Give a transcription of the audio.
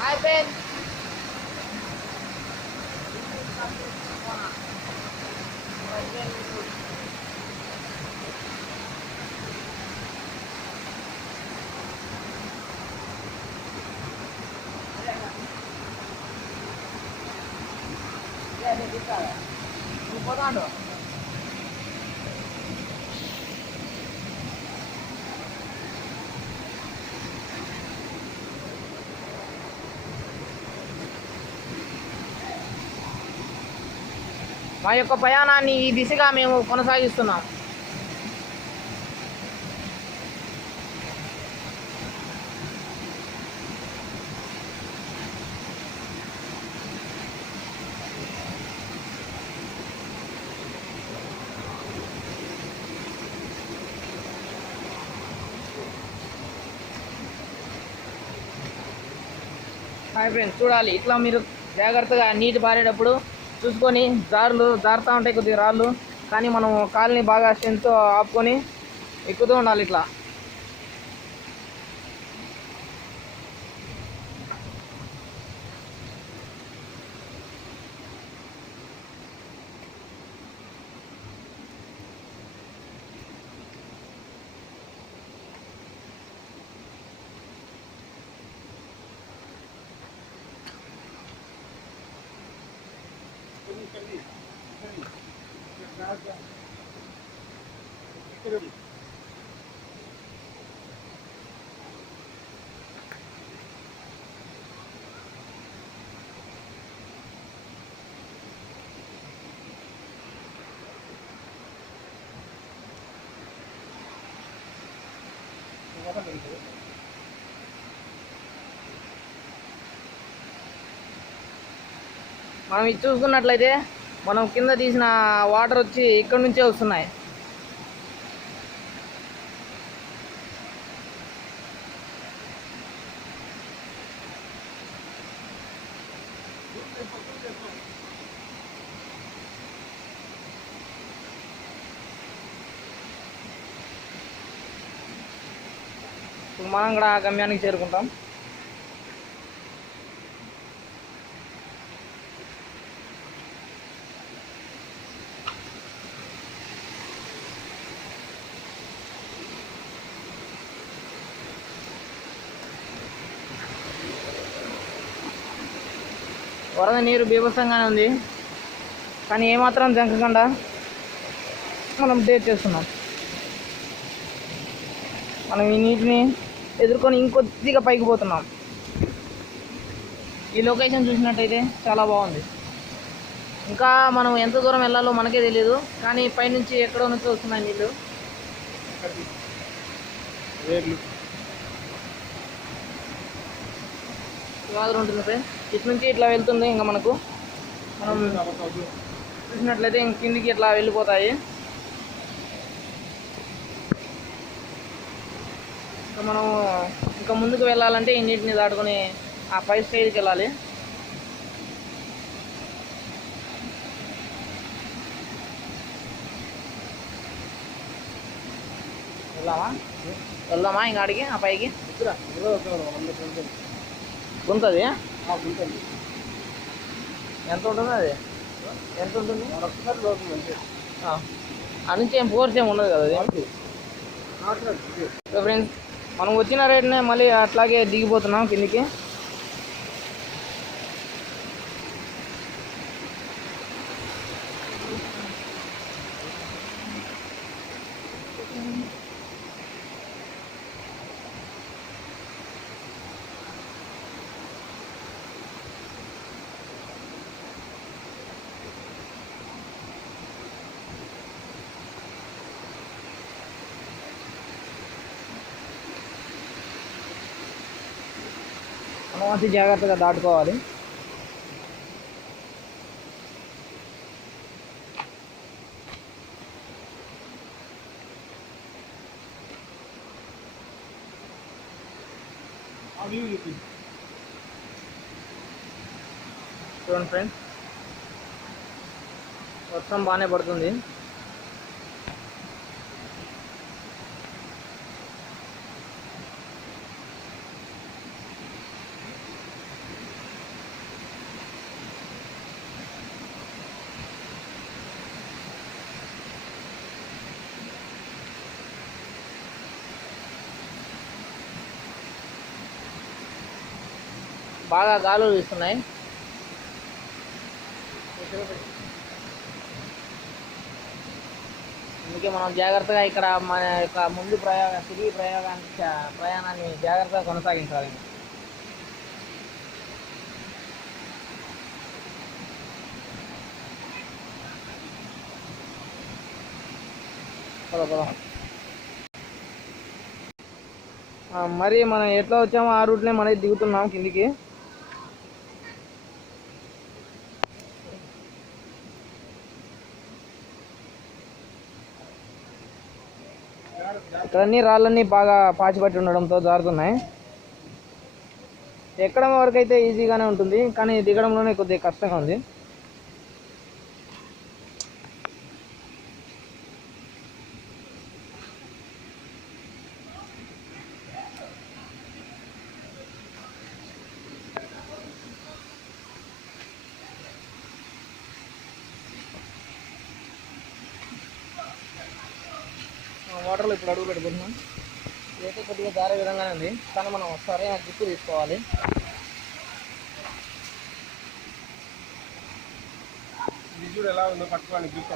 Hi friend. నువ్వు పోతాడు. మా యొక్క ప్రయాణాన్ని ఈ దిశగా మేము కొనసాగిస్తున్నాం. హాయ్ ఫ్రెండ్స్, చూడాలి ఇట్లా మీరు జాగ్రత్తగా నీటి పారేటప్పుడు చూసుకొని జారుతూ ఉంటాయి కొద్దిగా రాళ్ళు, కానీ మనం కాలుని బాగా స్ట్రెంత్తో ఆపుకొని ఎక్కుతూ ఉండాలి ఇట్లా. మనం ఇది చూసుకున్నట్లయితే మనం కింద తీసిన వాటర్ వచ్చి ఇక్కడ నుంచే వస్తున్నాయి. మనం కూడా ఆ గమ్యానికి చేరుకుంటాం. వరద నీరు బీభత్సంగానే ఉంది, కానీ ఏమాత్రం జంకకుండా మనం డేట్ చేస్తున్నాం. మనం ఈ నీటిని ఎదుర్కొని ఇంకొద్దిగా పైకి పోతున్నాం. ఈ లొకేషన్ చూసినట్టయితే చాలా బాగుంది. ఇంకా మనం ఎంత దూరం వెళ్ళాలో మనకే తెలియదు, కానీ పైనుంచి ఎక్కడో నుంచి వస్తున్నాయి నీళ్ళు. వాటర్ ఉంటుంది ఫ్రెండ్, ఇటు నుంచి ఇట్లా వెళ్తుంది. ఇంకా మనం చూసినట్లయితే ఇంక కిందికి ఇట్లా వెళ్ళిపోతాయి. మనం ఇంకా ముందుకు వెళ్ళాలంటే ఈ నీటిని దాటుకొని ఆ పై సైడ్కి వెళ్ళాలి. వెళ్దామా ఇంకా ఆడికి ఆ పైకి? ఉంటుంది. ఎంత ఉంటుంది అది? ఎంత ఉంటుంది? అది నుంచి ఏం ఫోర్స్ ఏమి ఉండదు కదా అది. ఫ్రెండ్స్, మనం వచ్చిన రేట్నే మళ్ళీ అట్లాగే దిగిపోతున్నాం కిందికి. మనం అతి జాగ్రత్తగా దాటుకోవాలి. చూడండి ఫ్రెండ్స్, వర్షం బాగానే పడుతుంది. బాగా గాలులు వీస్తున్నాయి. అందుకే మనం జాగ్రత్తగా ఇక్కడ మన యొక్క ముందు తిరిగి ప్రయాణాన్ని జాగ్రత్తగా కొనసాగించాలి. పద పద. మరి మనం ఎట్లా వచ్చామో ఆ రూట్నే మనకి దిగుతున్నాం కిందికి. ఇక్కడన్నీ రాళ్ళన్నీ బాగా పాచిపట్టి ఉండడంతో జారుతున్నాయి. ఎక్కడం వరకు అయితే ఈజీగానే ఉంటుంది, కానీ దిగడంలోనే కొద్దిగా కష్టంగా ఉంది. వాటర్లో ఇప్పుడు అడుగు పెట్టుకుంటున్నాం. ఇదైతే కొద్దిగా జారే విధంగానే ఉంది, కానీ మనం సరైన గ్రిప్ తీసుకోవాలి. ఇది ఎలా ఉందో పట్టుకోవాలి గ్రిప్.